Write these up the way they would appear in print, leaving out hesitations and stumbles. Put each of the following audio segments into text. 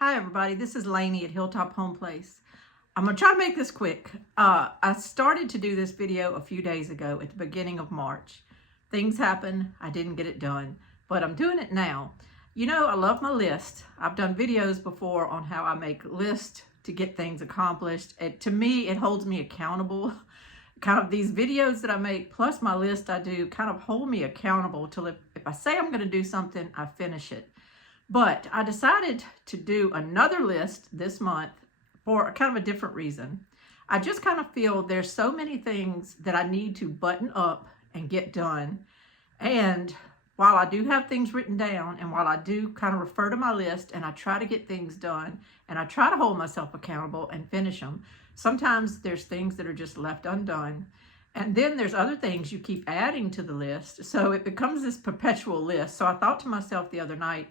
Hi everybody, this is Lainey at Hilltop Home Place. I'm going to try to make this quick. I started to do this video a few days ago at the beginning of March. Things happened, I didn't get it done, but I'm doing it now. You know, I love my list. I've done videos before on how I make lists to get things accomplished. To me, it holds me accountable. Kind of these videos that I make plus my list I do kind of hold me accountable till if I say I'm going to do something, I finish it. But I decided to do another list this month for kind of a different reason. I just kind of feel there's so many things that I need to button up and get done. And while I do have things written down and while I do kind of refer to my list and I try to get things done and I try to hold myself accountable and finish them, sometimes there's things that are just left undone. And then there's other things you keep adding to the list. So it becomes this perpetual list. So I thought to myself the other night,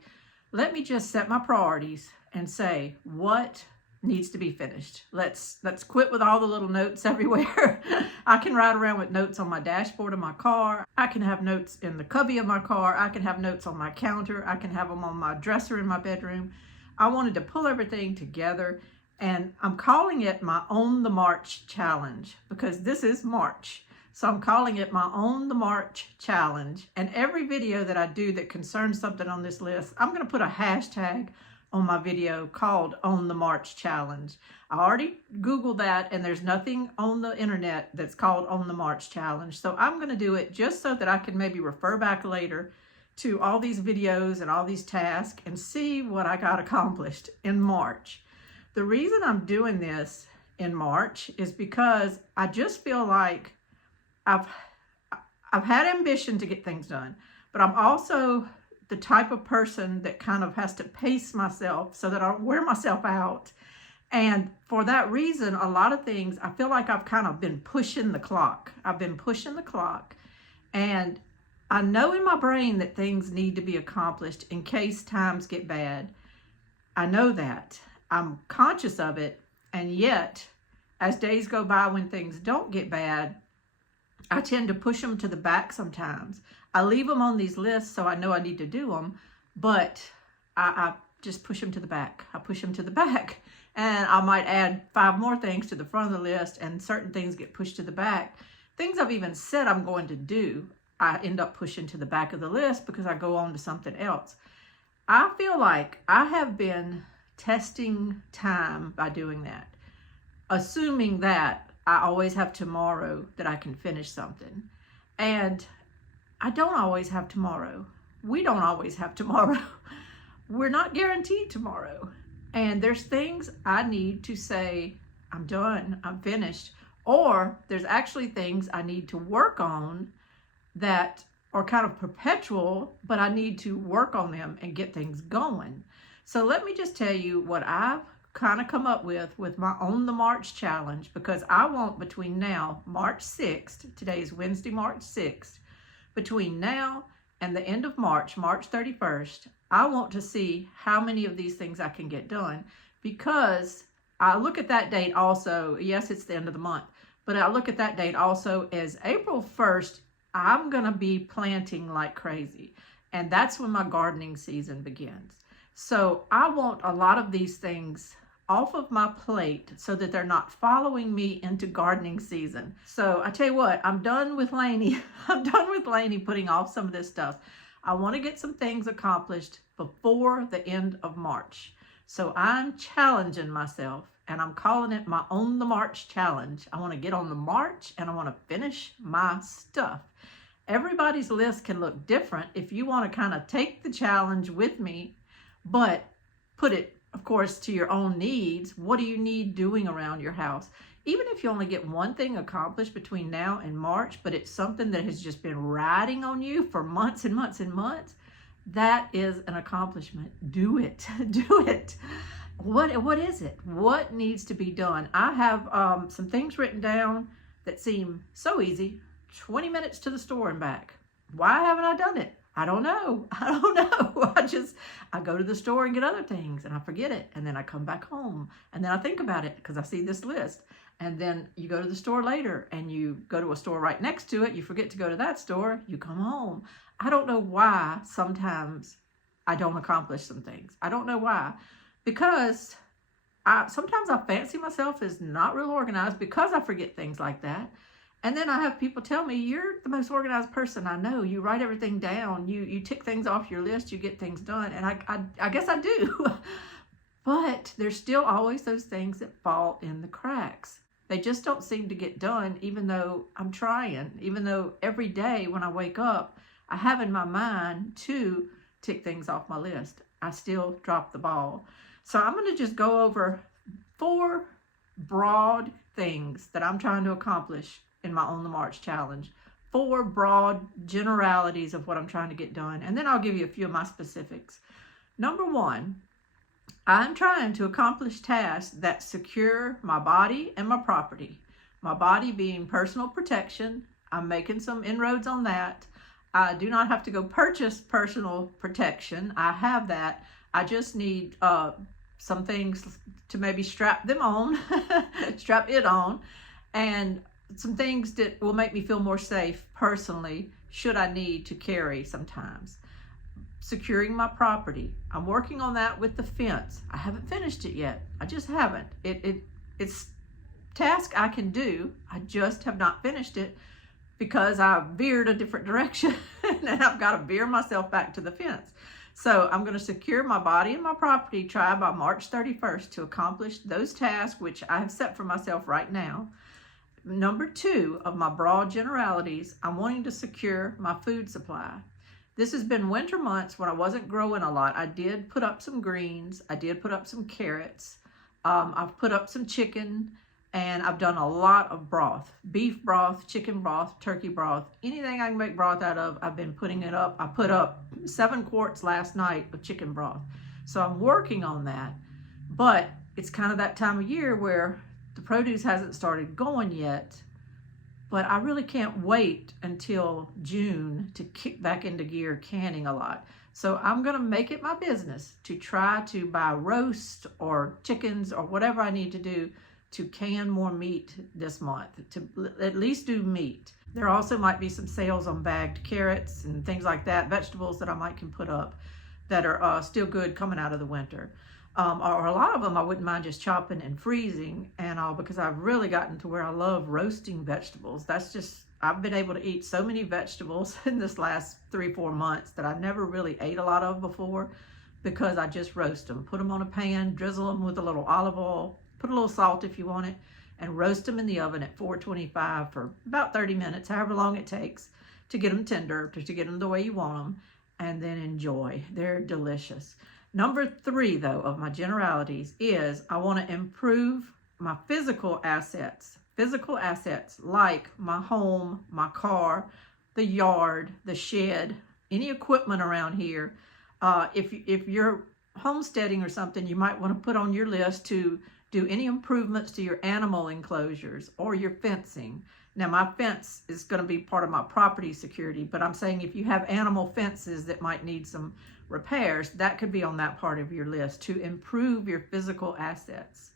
let me just set my priorities and say what needs to be finished. Let's quit with all the little notes everywhere. I can ride around with notes on my dashboard of my car. I can have notes in the cubby of my car. I can have notes on my counter. I can have them on my dresser in my bedroom. I wanted to pull everything together, and I'm calling it my Own the March challenge because this is March. So I'm calling it my Own the March challenge. And every video that I do that concerns something on this list, I'm going to put a hashtag on my video called Own the March challenge. I already Googled that and there's nothing on the internet that's called Own the March challenge. So I'm going to do it just so that I can maybe refer back later to all these videos and all these tasks and see what I got accomplished in March. The reason I'm doing this in March is because I just feel like I've had ambition to get things done, but I'm also the type of person that kind of has to pace myself so that I don't wear myself out. And for that reason, a lot of things, I feel like I've kind of been pushing the clock. I've been pushing the clock. And I know in my brain that things need to be accomplished in case times get bad. I know that. I'm conscious of it. And yet, as days go by when things don't get bad, I tend to push them to the back sometimes. I leave them on these lists so I know I need to do them, but I just push them to the back. I push them to the back, and I might add 5 more things to the front of the list, and certain things get pushed to the back. Things I've even said I'm going to do, I end up pushing to the back of the list because I go on to something else. I feel like I have been testing time by doing that, assuming that I always have tomorrow that I can finish something. And I don't always have tomorrow. We don't always have tomorrow. We're not guaranteed tomorrow. And there's things I need to say, I'm done, I'm finished. Or there's actually things I need to work on that are kind of perpetual, but I need to work on them and get things going. So let me just tell you what I've kind of come up with my Own the March challenge, because I want between now, March 6th, today is Wednesday, March 6th, between now and the end of March, March 31st, I want to see how many of these things I can get done, because I look at that date also, yes, it's the end of the month, but I look at that date also as April 1st, I'm going to be planting like crazy. And that's when my gardening season begins. So I want a lot of these things off of my plate so that they're not following me into gardening season. So I tell you what, I'm done with Lainey. I'm done with Lainey putting off some of this stuff. I want to get some things accomplished before the end of March. So I'm challenging myself, and I'm calling it my Own the March challenge. I want to get on the march and I want to finish my stuff. Everybody's list can look different. If you want to kind of take the challenge with me, but put it, of course, to your own needs. What do you need doing around your house? Even if you only get one thing accomplished between now and March, but it's something that has just been riding on you for months and months and months, that is an accomplishment. Do it. Do it. What is it? What needs to be done? I have some things written down that seem so easy. 20 minutes to the store and back. Why haven't I done it? I don't know. I don't know. I go to the store and get other things and I forget it. And then I come back home and then I think about it because I see this list. And then you go to the store later and you go to a store right next to it. You forget to go to that store. You come home. I don't know why sometimes I don't accomplish some things. I don't know why. because sometimes I fancy myself as not real organized because I forget things like that. And then I have people tell me, you're the most organized person I know. You write everything down. You tick things off your list. You get things done. And I guess I do. But there's still always those things that fall in the cracks. They just don't seem to get done, even though I'm trying. Even though every day when I wake up, I have in my mind to tick things off my list. I still drop the ball. So I'm going to just go over 4 broad things that I'm trying to accomplish in my On the March challenge. 4 broad generalities of what I'm trying to get done. And then I'll give you a few of my specifics. Number 1, I'm trying to accomplish tasks that secure my body and my property. My body being personal protection. I'm making some inroads on that. I do not have to go purchase personal protection. I have that. I just need some things to maybe strap them on, strap it on, and some things that will make me feel more safe personally should I need to carry sometimes. Securing my property. I'm working on that with the fence. I haven't finished it yet. I just haven't. It's a task I can do. I just have not finished it because I veered a different direction and I've got to veer myself back to the fence. So I'm going to secure my body and my property, try by March 31st to accomplish those tasks which I have set for myself right now. Number 2 of my broad generalities, I'm wanting to secure my food supply. This has been winter months when I wasn't growing a lot. I did put up some greens. I did put up some carrots. I've put up some chicken, and I've done a lot of broth. Beef broth, chicken broth, turkey broth, anything I can make broth out of, I've been putting it up. I put up 7 quarts last night of chicken broth. So I'm working on that. But it's kind of that time of year where the produce hasn't started going yet. But I really can't wait until June to kick back into gear canning a lot. So I'm going to make it my business to try to buy roast or chickens or whatever I need to do to can more meat this month, to at least do meat. There also might be some sales on bagged carrots and things like that, vegetables that I can put up that are still good coming out of the winter. Or a lot of them I wouldn't mind just chopping and freezing and all, because I've really gotten to where I love roasting vegetables. That's just, I've been able to eat so many vegetables in this last 3-4 months that I never really ate a lot of before, because I just roast them, put them on a pan, drizzle them with a little olive oil, put a little salt if you want it, and roast them in the oven at 425 for about 30 minutes, however long it takes to get them tender, to get them the way you want them, and then enjoy. They're delicious. Number 3, though, of my generalities is I want to improve my physical assets. Physical assets like my home, my car, the yard, the shed, any equipment around here. If you're homesteading or something, you might want to put on your list to do any improvements to your animal enclosures or your fencing. Now, my fence is going to be part of my property security, but I'm saying if you have animal fences that might need some repairs, that could be on that part of your list to improve your physical assets.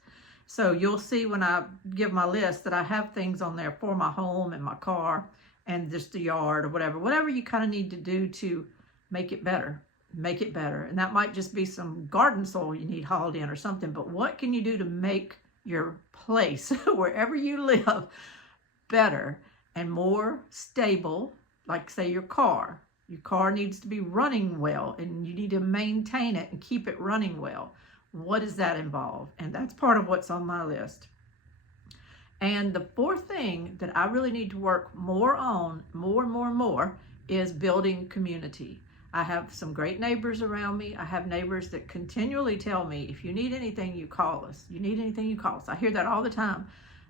So you'll see when I give my list that I have things on there for my home and my car and just the yard or whatever you kind of need to do to make it better. Make it better. And that might just be some garden soil you need hauled in or something, but what can you do to make your place, wherever you live, better and more stable? Like, say, your car. Your car needs to be running well, and you need to maintain it and keep it running well. What does that involve? And that's part of what's on my list. And the 4th thing that I really need to work more on, more, is building community. I have some great neighbors around me. I have neighbors that continually tell me, if you need anything, you call us. You need anything, you call us. I hear that all the time.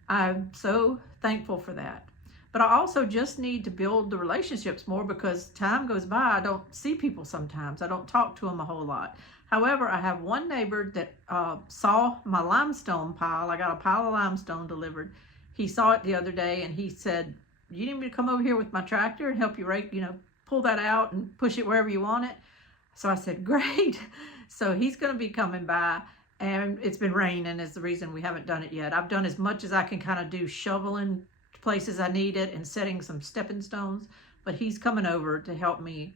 I'm so thankful for that. But I also just need to build the relationships more, because time goes by, I don't see people sometimes. I don't talk to them a whole lot. However, I have one neighbor that saw my limestone pile. I got a pile of limestone delivered. He saw it the other day and he said, you need me to come over here with my tractor and help you pull that out and push it wherever you want it? So I said, great. So he's going to be coming by, and it's been raining is the reason we haven't done it yet. I've done as much as I can kind of do, shoveling places I need it and setting some stepping stones, but he's coming over to help me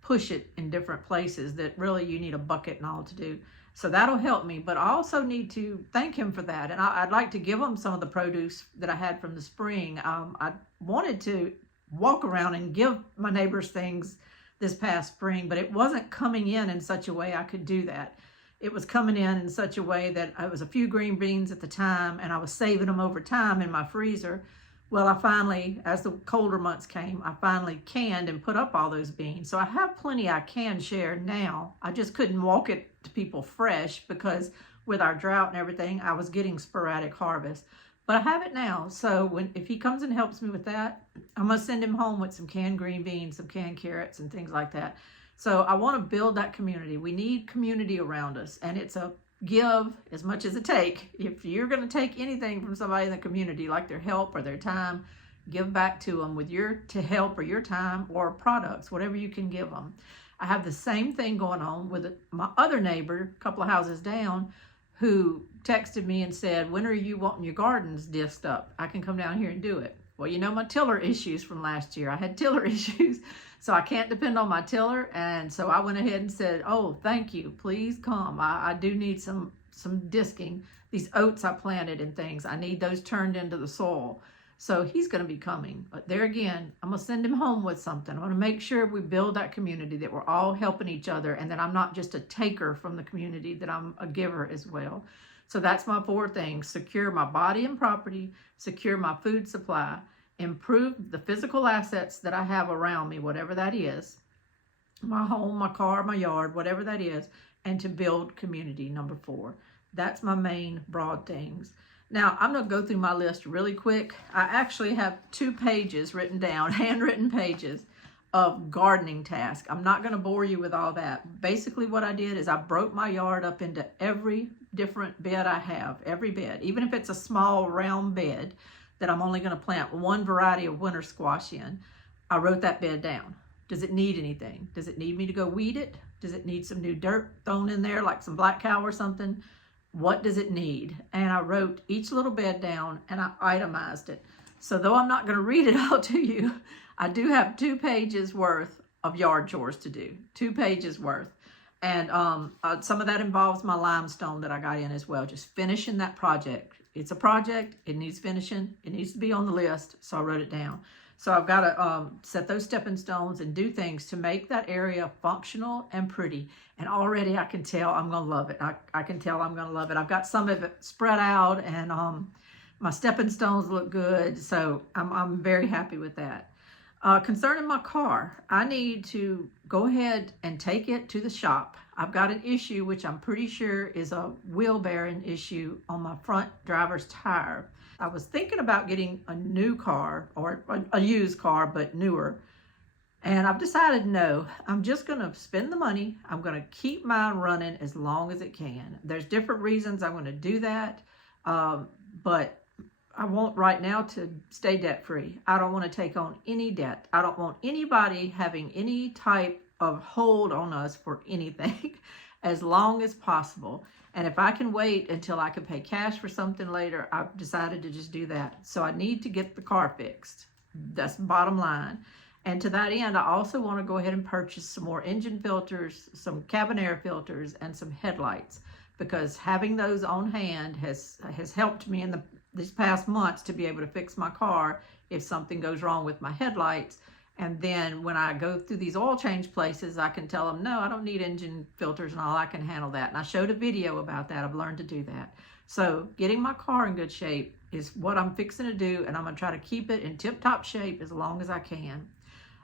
push it in different places that really you need a bucket and all to do. So that'll help me, but I also need to thank him for that. And I'd like to give him some of the produce that I had from the spring. I wanted to walk around and give my neighbors things this past spring, but it wasn't coming in such a way I could do that. It was coming in such a way that it was a few green beans at the time, and I was saving them over time in my freezer. Well, I finally, as the colder months came, I finally canned and put up all those beans. So I have plenty I can share now. I just couldn't walk it to people fresh because with our drought and everything, I was getting sporadic harvest. But I have it now. So if he comes and helps me with that, I'm going to send him home with some canned green beans, some canned carrots, and things like that. So I want to build that community. We need community around us, and it's a give as much as it take. If you're going to take anything from somebody in the community, like their help or their time, give back to them with your help or your time or products, whatever you can give them. I have the same thing going on with my other neighbor, a couple of houses down, who texted me and said, when are you wanting your gardens disked up? I can come down here and do it. Well, you know my tiller issues from last year. I had tiller issues, so I can't depend on my tiller. And so I went ahead and said, oh, thank you. Please come. I do need some disking. These oats I planted and things, I need those turned into the soil. So he's going to be coming. But there again, I'm going to send him home with something. I want to make sure we build that community, that we're all helping each other, and that I'm not just a taker from the community, that I'm a giver as well. So that's my 4 things: secure my body and property, secure my food supply, improve the physical assets that I have around me, whatever that is, my home, my car, my yard, whatever that is, and to build community, number 4. That's my main broad things. Now, I'm going to go through my list really quick. I actually have 2 pages written down, handwritten pages of gardening tasks. I'm not going to bore you with all that. Basically, what I did is I broke my yard up into every different bed I have, every bed, even if it's a small round bed that I'm only going to plant one variety of winter squash in. I wrote that bed down. Does it need anything? Does it need me to go weed it? Does it need some new dirt thrown in there, like some black cow or something? What does it need? And I wrote each little bed down and I itemized it. So though I'm not going to read it all to you, I do have 2 pages worth of yard chores to do, 2 pages worth. And some of that involves my limestone that I got in as well, just finishing that project. It's a project, it needs finishing, it needs to be on the list, so I wrote it down. So I've got to set those stepping stones and do things to make that area functional and pretty. And already I can tell I'm going to love it. I can tell I'm going to love it. I've got some of it spread out, and my stepping stones look good. So I'm very happy with that. Concerning my car, I need to go ahead and take it to the shop. I've got an issue, which I'm pretty sure is a wheel bearing issue on my front driver's tire. I was thinking about getting a new car, or a used car, but newer. And I've decided no, I'm just going to spend the money. I'm going to keep mine running as long as it can. There's different reasons I'm going to do that. But I want right now to stay debt free. I don't want to take on any debt. I don't want anybody having any type of hold on us for anything as long as possible. And if I can wait until I can pay cash for something later, I've decided to just do that. So I need to get the car fixed. That's the bottom line. And to that end, I also want to go ahead and purchase some more engine filters, some cabin air filters, and some headlights, because having those on hand has helped me in these past months to be able to fix my car if something goes wrong with my headlights. And then when I go through these oil change places, I can tell them, no, I don't need engine filters and all, I can handle that. And I showed a video about that. I've learned to do that. So getting my car in good shape is what I'm fixing to do, and I'm going to try to keep it in tip-top shape as long as I can.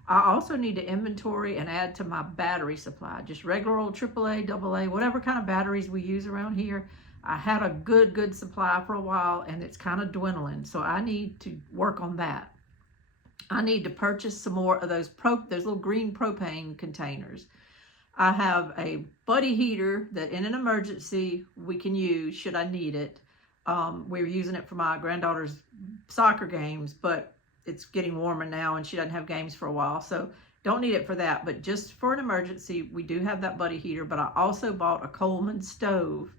I also need to inventory and add to my battery supply, just regular old AAA, AA, whatever kind of batteries we use around here. I had a good supply for a while, and it's kind of dwindling, so I need to work on that. I need to purchase some more of those little green propane containers. I have a buddy heater that in an emergency we can use should I need it. We're using it for my granddaughter's soccer games, but it's getting warmer now and she doesn't have games for a while, so don't need it for that. But just for an emergency, we do have that buddy heater. But I also bought a Coleman stove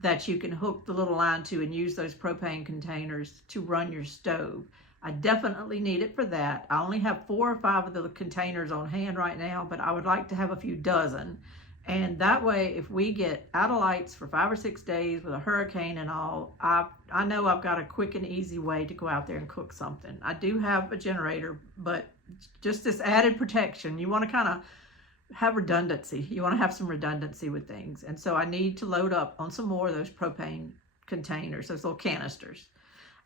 that you can hook the little line to and use those propane containers to run your stove. I definitely need it for that. I only have 4 or 5 of the containers on hand right now, but I would like to have a few dozen. And that way, if we get out of lights for 5 or 6 days with a hurricane and all, I know I've got a quick and easy way to go out there and cook something. I do have a generator, but just this added protection, you want to kind of have redundancy. You want to have some redundancy with things. And so I need to load up on some more of those propane containers, those little canisters.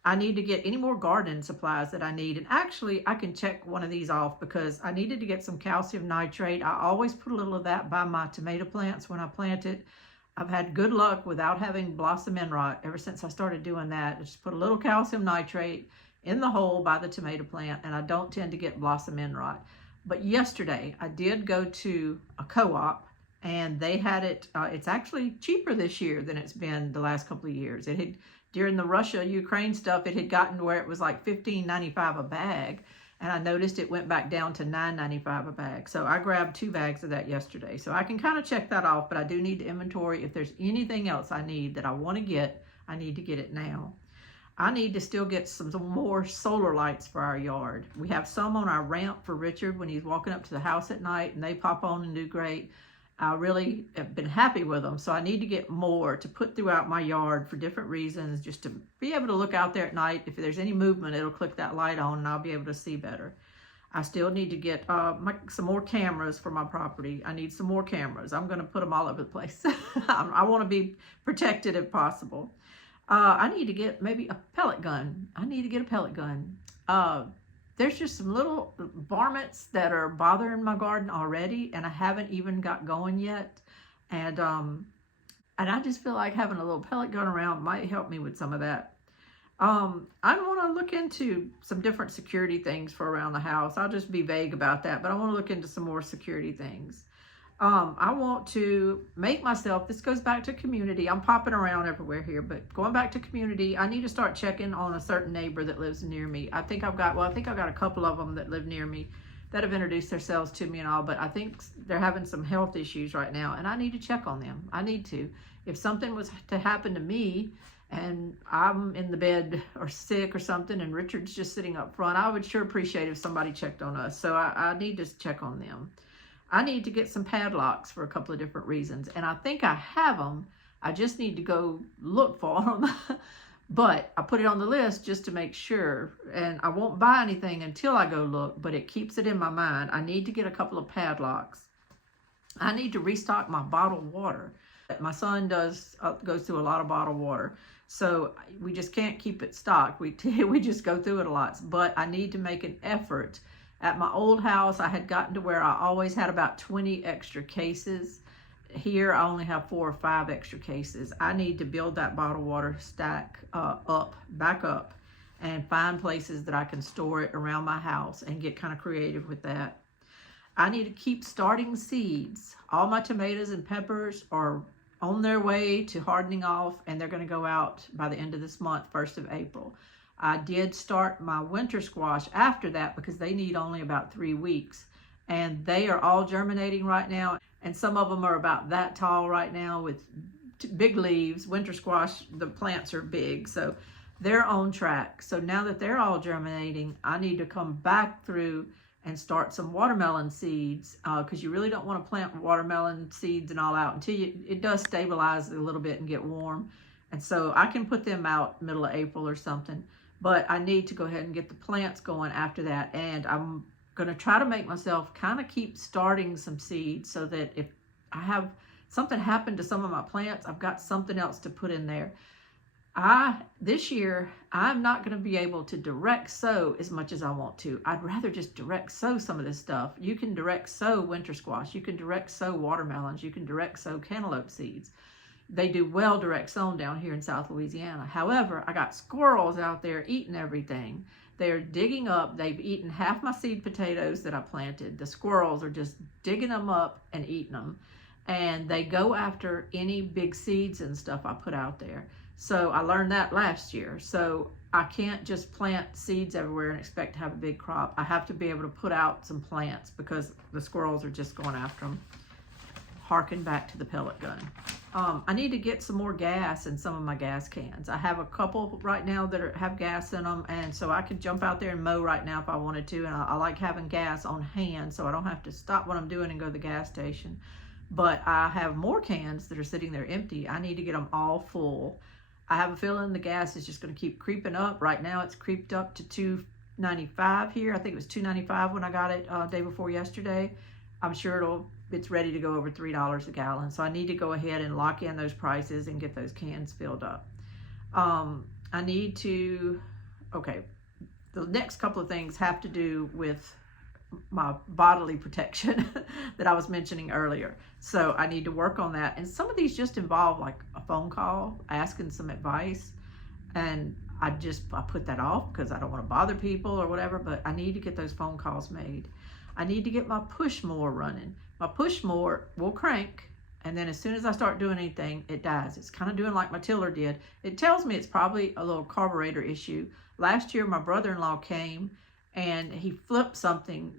I need to get any more gardening supplies that I need. And actually, I can check one of these off because I needed to get some calcium nitrate. I always put a little of that by my tomato plants when I plant it. I've had good luck without having blossom end rot ever since I started doing that. I just put a little calcium nitrate in the hole by the tomato plant, and I don't tend to get blossom end rot. But yesterday, I did go to a co-op, and they had it. It's actually cheaper this year than it's been the last couple of years. It had, during the Russia-Ukraine stuff, it had gotten to where it was like $15.95 a bag, and I noticed it went back down to $9.95 a bag. So I grabbed 2 bags of that yesterday. So I can kind of check that off, but I do need to inventory. If there's anything else I need that I want to get, I need to get it now. I need to still get some more solar lights for our yard. We have some on our ramp for Richard when he's walking up to the house at night, and they pop on and do great. I really have been happy with them, so I need to get more to put throughout my yard for different reasons, just to be able to look out there at night. If there's any movement, it'll click that light on and I'll be able to see better. I still need to get some more cameras for my property. I need some more cameras. I'm going to put them all over the place. I want to be protected if possible. I need to get maybe a pellet gun. I need to get a pellet gun. There's just some little varmints that are bothering my garden already, and I haven't even got going yet. And I just feel like having a little pellet gun around might help me with some of that. I want to look into some different security things for around the house. I'll just be vague about that, but I want to look into some more security things. I want to make myself, this goes back to community. I'm popping around everywhere here, but going back to community, I need to start checking on a certain neighbor that lives near me. I think I've got a couple of them that live near me that have introduced themselves to me and all, but I think they're having some health issues right now, and I need to check on them. I need to. If something was to happen to me and I'm in the bed or sick or something and Richard's just sitting up front, I would sure appreciate if somebody checked on us. So I need to check on them. I need to get some padlocks for a couple of different reasons, and I think I have them. I just need to go look for them. But I put it on the list just to make sure, and I won't buy anything until I go look, but it keeps it in my mind. I need to get a couple of padlocks. I need to restock my bottled water. My son goes through a lot of bottled water, so we just can't keep it stocked. We just go through it a lot, but I need to make an effort. At my old house, I had gotten to where I always had about 20 extra cases. Here, I only have 4 or 5 extra cases. I need to build that bottled water stack back up, and find places that I can store it around my house and get kind of creative with that. I need to keep starting seeds. All my tomatoes and peppers are on their way to hardening off, and they're going to go out by the end of this month, 1st of April. I did start my winter squash after that because they need only about 3 weeks, and they are all germinating right now, and some of them are about that tall right now with big leaves. Winter squash, the plants are big, so they're on track. So now that they're all germinating, I need to come back through and start some watermelon seeds, because you really don't want to plant watermelon seeds and all out until it does stabilize a little bit and get warm. And so I can put them out middle of April or something. But I need to go ahead and get the plants going after that. And I'm going to try to make myself kind of keep starting some seeds so that if I have something happen to some of my plants, I've got something else to put in there. This year, I'm not going to be able to direct sow as much as I want to. I'd rather just direct sow some of this stuff. You can direct sow winter squash. You can direct sow watermelons. You can direct sow cantaloupe seeds. They do well direct sown down here in South Louisiana. However, I got squirrels out there eating everything. They're digging up. They've eaten half my seed potatoes that I planted. The squirrels are just digging them up and eating them. And they go after any big seeds and stuff I put out there. So I learned that last year. So I can't just plant seeds everywhere and expect to have a big crop. I have to be able to put out some plants because the squirrels are just going after them. Harken back to the pellet gun. I need to get some more gas in some of my gas cans. I have a couple right now that have gas in them, and so I could jump out there and mow right now if I wanted to, and I like having gas on hand so I don't have to stop what I'm doing and go to the gas station. but I have more cans that are sitting there empty. I need to get them all full. I have a feeling the gas is just going to keep creeping up. Right now it's creeped up to $2.95 here. I think it was $2.95 when I got it day before yesterday. I'm sure it's ready to go over $3 a gallon. So I need to go ahead and lock in those prices and get those cans filled up. I need to, okay, the next couple of things have to do with my bodily protection that I was mentioning earlier. So I need to work on that. And some of these just involve like a phone call, asking some advice. And I put that off because I don't want to bother people or whatever, but I need to get those phone calls made. I need to get my push mower running. My push mower will crank, and then as soon as I start doing anything, it dies. It's kind of doing like my tiller did. It tells me it's probably a little carburetor issue. Last year, my brother-in-law came and he flipped something,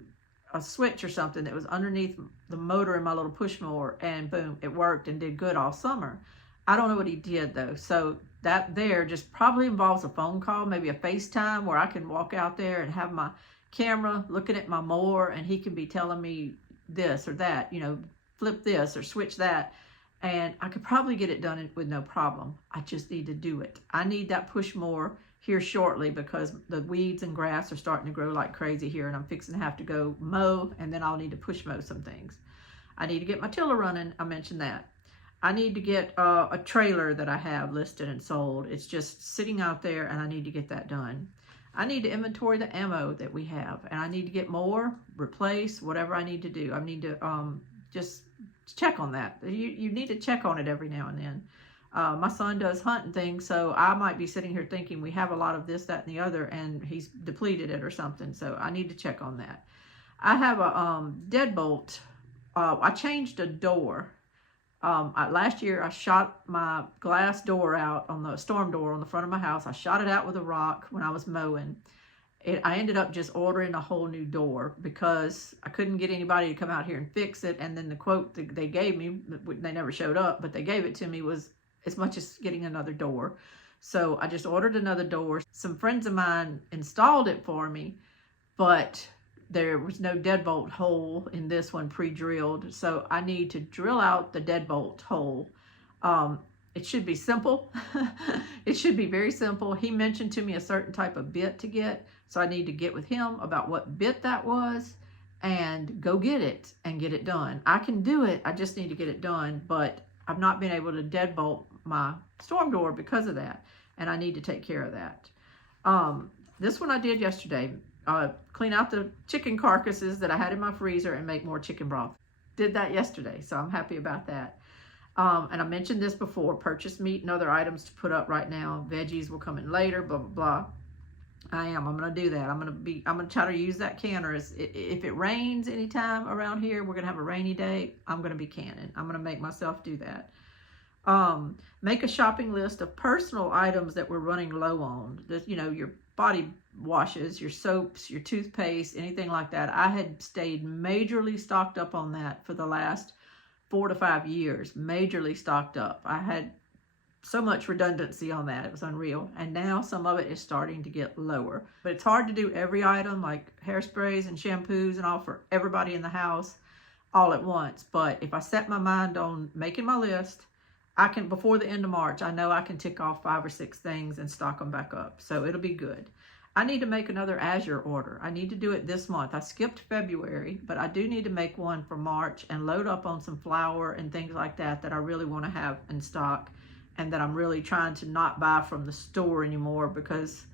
a switch or something that was underneath the motor in my little push mower, and boom, it worked and did good all summer. I don't know what he did though. So that there just probably involves a phone call, maybe a FaceTime where I can walk out there and have my camera looking at my mower and he can be telling me this or that, you know, flip this or switch that. And I could probably get it done with no problem. I just need to do it. I need that push mower here shortly because the weeds and grass are starting to grow like crazy here, and I'm fixing to have to go mow, and then I'll need to push mow some things. I need to get my tiller running. I mentioned that. I need to get a trailer that I have listed and sold. It's just sitting out there, and I need to get that done. I need to inventory the ammo that we have, and I need to get more, replace, whatever I need to do. I need to just check on that. You need to check on it every now and then. My son does hunting things, so I might be sitting here thinking we have a lot of this, that, and the other, and he's depleted it or something, so I need to check on that. I have a deadbolt. I changed a door. Last year, I shot my glass door out on the storm door on the front of my house. I shot it out with a rock when I was mowing. I ended up just ordering a whole new door because I couldn't get anybody to come out here and fix it. And then the quote that they gave me, they never showed up, but they gave it to me, was as much as getting another door. So I just ordered another door. Some friends of mine installed it for me, but there was no deadbolt hole in this one pre-drilled. So I need to drill out the deadbolt hole. It should be simple. It should be very simple. He mentioned to me a certain type of bit to get. So I need to get with him about what bit that was and go get it and get it done. I can do it. I just need to get it done. But I've not been able to deadbolt my storm door because of that. And I need to take care of that. This one I did yesterday. Clean out the chicken carcasses that I had in my freezer and make more chicken broth. Did that yesterday, so I'm happy about that. And I mentioned this before, purchase meat and other items to put up right now. Veggies will come in later, blah, blah, blah. I'm going to do that. I'm going to try to use that canner. If it rains anytime around here, we're going to have a rainy day, I'm going to be canning. I'm going to make myself do that. Make a shopping list of personal items that we're running low on. Your body washes, your soaps, your toothpaste, anything like that. I had stayed majorly stocked up on that for the last 4 to 5 years. Majorly stocked up. I had so much redundancy on that. It was unreal. And now some of it is starting to get lower. But it's hard to do every item, like hairsprays and shampoos and all, for everybody in the house all at once. But if I set my mind on making my list, I can, before the end of March, I know I can tick off 5 or 6 things and stock them back up. So it'll be good. I need to make another Azure order. I need to do it this month. I skipped February, but I do need to make one for March and load up on some flour and things like that I really want to have in stock, and that I'm really trying to not buy from the store anymore because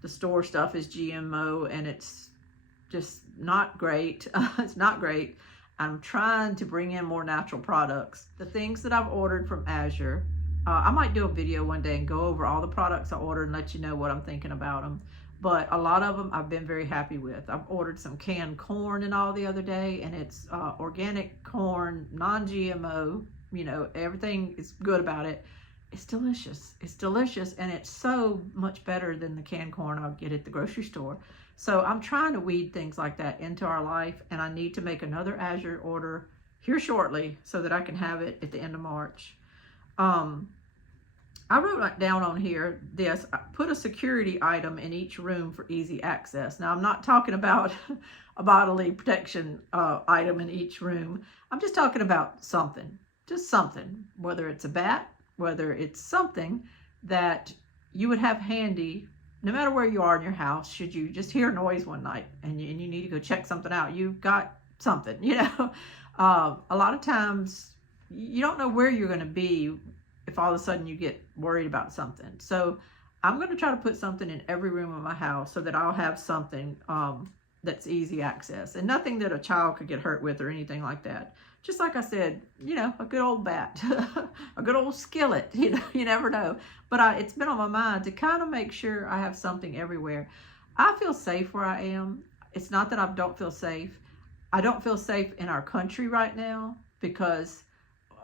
the store stuff is GMO and it's just not great. It's not great. I'm trying to bring in more natural products. The things that I've ordered from Azure, I might do a video one day and go over all the products I ordered and let you know what I'm thinking about them. But a lot of them I've been very happy with. I've ordered some canned corn and all the other day, and it's organic corn, non-GMO. Everything is good about it. It's delicious. It's delicious, and it's so much better than the canned corn I'll get at the grocery store. So I'm trying to weed things like that into our life, and I need to make another Azure order here shortly so that I can have it at the end of March. I wrote down on here put a security item in each room for easy access. Now, I'm not talking about a bodily protection item in each room. I'm just talking about something, just something, whether it's a bat, whether it's something that you would have handy no matter where you are in your house. Should you just hear noise one night and you need to go check something out, you've got something, you know. A lot of times you don't know where you're going to be if all of a sudden you get worried about something. So I'm going to try to put something in every room of my house so that I'll have something that's easy access, and nothing that a child could get hurt with or anything like that. Just like I said, you know, a good old bat, a good old skillet, you know, you never know. But it's been on my mind to kind of make sure I have something everywhere. I feel safe where I am. It's not that I don't feel safe. I don't feel safe in our country right now because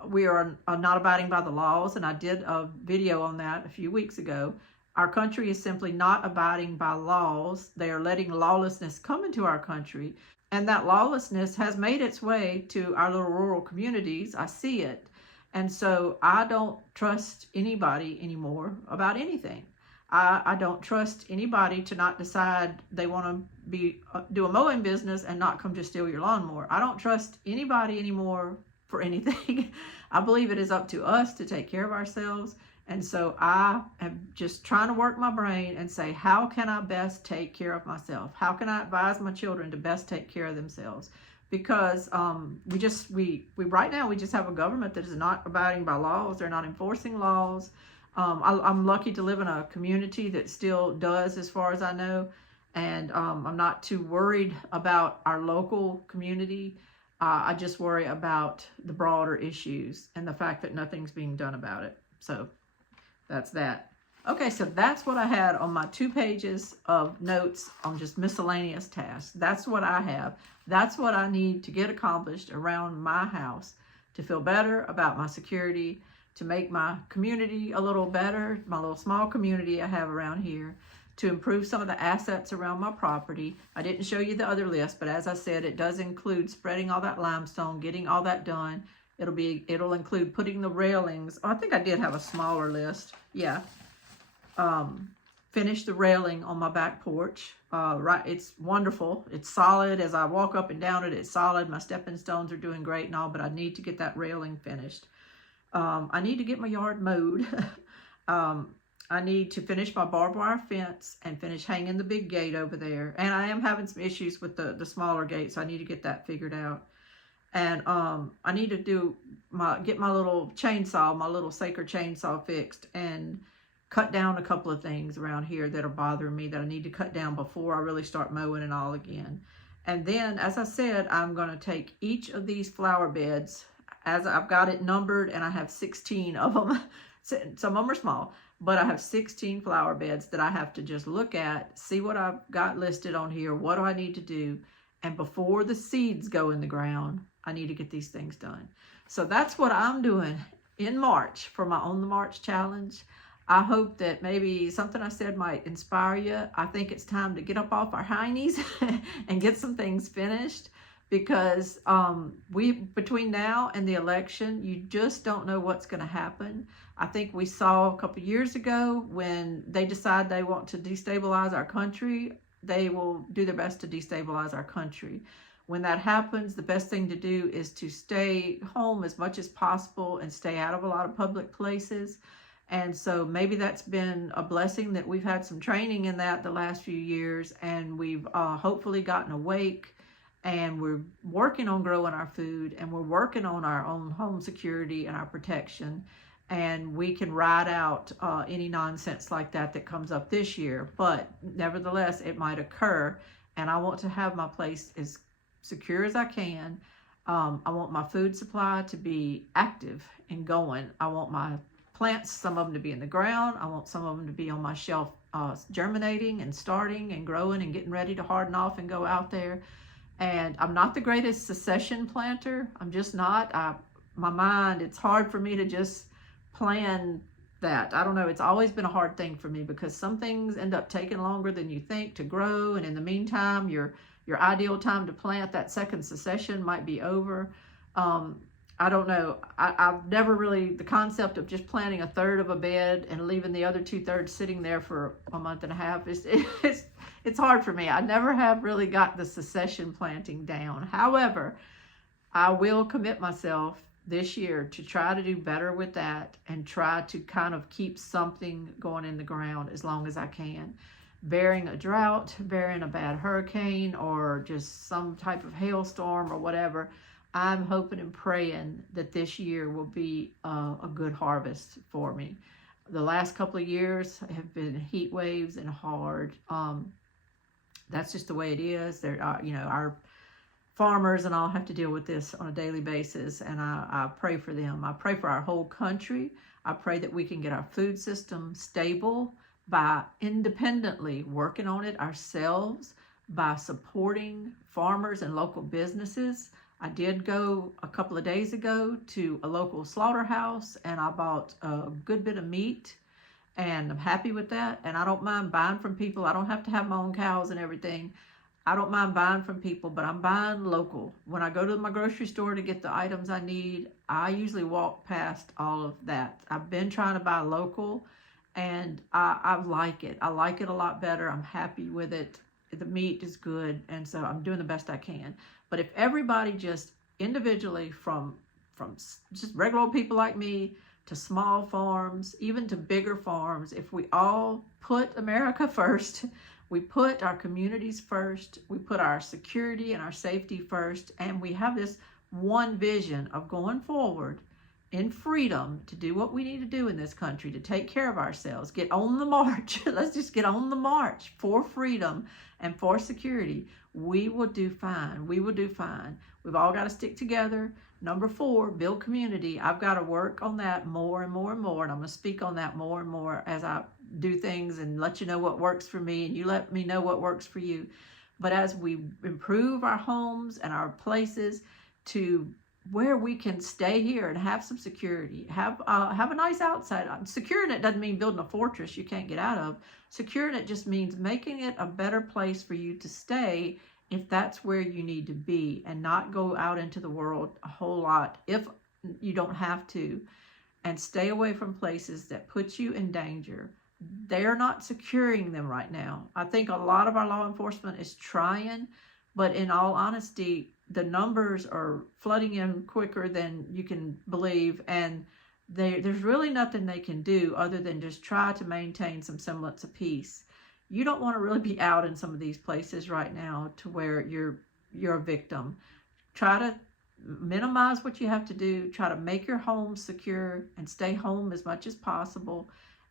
we are not abiding by the laws, and I did a video on that a few weeks ago. Our country is simply not abiding by laws. They are letting lawlessness come into our country, and that lawlessness has made its way to our little rural communities. I see it. And so I don't trust anybody anymore about anything. I don't trust anybody to not decide they want to do a mowing business and not come just steal your lawnmower. I don't trust anybody anymore for anything. I believe it is up to us to take care of ourselves. And so I am just trying to work my brain and say, how can I best take care of myself? How can I advise my children to best take care of themselves? Because we right now we just have a government that is not abiding by laws. They're not enforcing laws. I'm lucky to live in a community that still does, as far as I know. And I'm not too worried about our local community. I just worry about the broader issues and the fact that nothing's being done about it. So that's that. Okay, so that's what I had on my 2 pages of notes on just miscellaneous tasks. That's what I have. That's what I need to get accomplished around my house to feel better about my security, to make my community a little better, my little small community I have around here, to improve some of the assets around my property. I didn't show you the other list, but as I said, it does include spreading all that limestone, getting all that done. It'll include putting the railings. Oh, I think I did have a smaller list. Yeah. Finish the railing on my back porch. Right, it's wonderful. It's solid. As I walk up and down it, it's solid. My stepping stones are doing great and all, but I need to get that railing finished. I need to get my yard mowed. I need to finish my barbed wire fence and finish hanging the big gate over there. And I am having some issues with the smaller gate, so I need to get that figured out. And I need to get my little chainsaw, my little Saker chainsaw fixed, and cut down a couple of things around here that are bothering me that I need to cut down before I really start mowing and all again. And then, as I said, I'm going to take each of these flower beds, as I've got it numbered, and I have 16 of them. Some of them are small, but I have 16 flower beds that I have to just look at, see what I've got listed on here, what do I need to do, and before the seeds go in the ground, I need to get these things done. So that's what I'm doing in March for my On the March challenge. I hope that maybe something I said might inspire you. I think it's time to get up off our heinies and get some things finished, because between now and the election, you just don't know what's going to happen. I think we saw a couple years ago when they decide they want to destabilize our country, they will do their best to destabilize our country. When that happens, the best thing to do is to stay home as much as possible and stay out of a lot of public places. And so maybe that's been a blessing that we've had some training in that the last few years, and we've hopefully gotten awake, and we're working on growing our food, and we're working on our own home security and our protection, and we can ride out any nonsense like that comes up this year. But nevertheless, it might occur, and I want to have my place as secure as I can. I want my food supply to be active and going. I want my plants, some of them to be in the ground. I want some of them to be on my shelf germinating and starting and growing and getting ready to harden off and go out there. And I'm not the greatest succession planter. I'm just not. My mind, it's hard for me to just plan that. I don't know. It's always been a hard thing for me because some things end up taking longer than you think to grow. And in the meantime, your ideal time to plant that second succession might be over. I don't know. I've never really, the concept of just planting a third of a bed and leaving the other 2/3 sitting there for a month and a half, it's hard for me. I never have really got the succession planting down. However, I will commit myself this year to try to do better with that and try to kind of keep something going in the ground as long as I can. Bearing a drought, bearing a bad hurricane, or just some type of hailstorm or whatever, I'm hoping and praying that this year will be a good harvest for me. The last couple of years have been heat waves and hard. That's just the way it is. There, our farmers and all have to deal with this on a daily basis, and I pray for them. I pray for our whole country. I pray that we can get our food system stable by independently working on it ourselves, by supporting farmers and local businesses. I did go a couple of days ago to a local slaughterhouse, and I bought a good bit of meat, and I'm happy with that. And I don't mind buying from people. I don't have to have my own cows and everything. I don't mind buying from people, but I'm buying local. When I go to my grocery store to get the items I need, I usually walk past all of that. I've been trying to buy local, and I like it. I like it a lot better. I'm happy with it. The meat is good, and so I'm doing the best I can. But if everybody just individually, from just regular old people like me to small farms, even to bigger farms, if we all put America first, we put our communities first, we put our security and our safety first, and we have this one vision of going forward in freedom to do what we need to do in this country, to take care of ourselves, get on the march. Let's just get on the march for freedom and for security. We will do fine. We will do fine. We've all got to stick together. Number 4, build community. I've got to work on that more and more and more, and I'm going to speak on that more and more as I do things and let you know what works for me, and you let me know what works for you. But as we improve our homes and our places to where we can stay here and have some security, have a nice outside. Securing it doesn't mean building a fortress you can't get out of. Securing it just means making it a better place for you to stay if that's where you need to be, and not go out into the world a whole lot if you don't have to, and stay away from places that put you in danger. They're not securing them right now. I think a lot of our law enforcement is trying, but in all honesty, the numbers are flooding in quicker than you can believe, and there's really nothing they can do other than just try to maintain some semblance of peace. You don't want to really be out in some of these places right now to where you're a victim. Try to minimize what you have to do. Try to make your home secure and stay home as much as possible,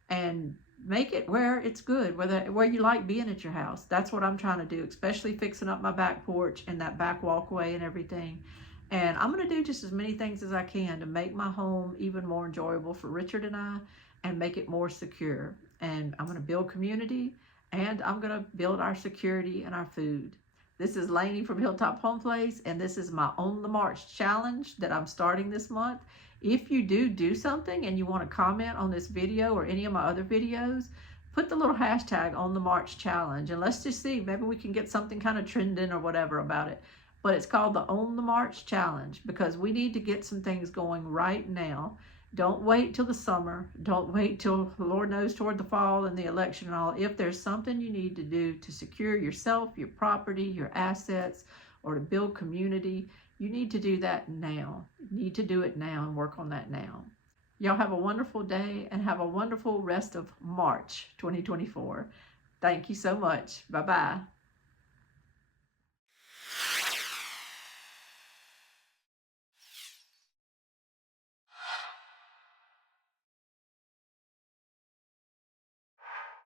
and make it where it's good, where you like being at your house. That's what I'm trying to do, especially fixing up my back porch and that back walkway and everything. And I'm going to do just as many things as I can to make my home even more enjoyable for Richard and I, and make it more secure. And I'm going to build community, and I'm going to build our security and our food. This is Lainey from Hilltop Home Place, and this is my On the March challenge that I'm starting this month. If you do something and you want to comment on this video or any of my other videos, put the little hashtag On the March challenge, and let's just see, maybe we can get something kind of trending or whatever about it. But it's called the On the March challenge because we need to get some things going right now. Don't wait till the summer. Don't wait till, Lord knows, toward the fall and the election and all. If there's something you need to do to secure yourself, your property, your assets, or to build community, you need to do that now. You need to do it now and work on that now. Y'all have a wonderful day and have a wonderful rest of March 2024. Thank you so much. Bye-bye.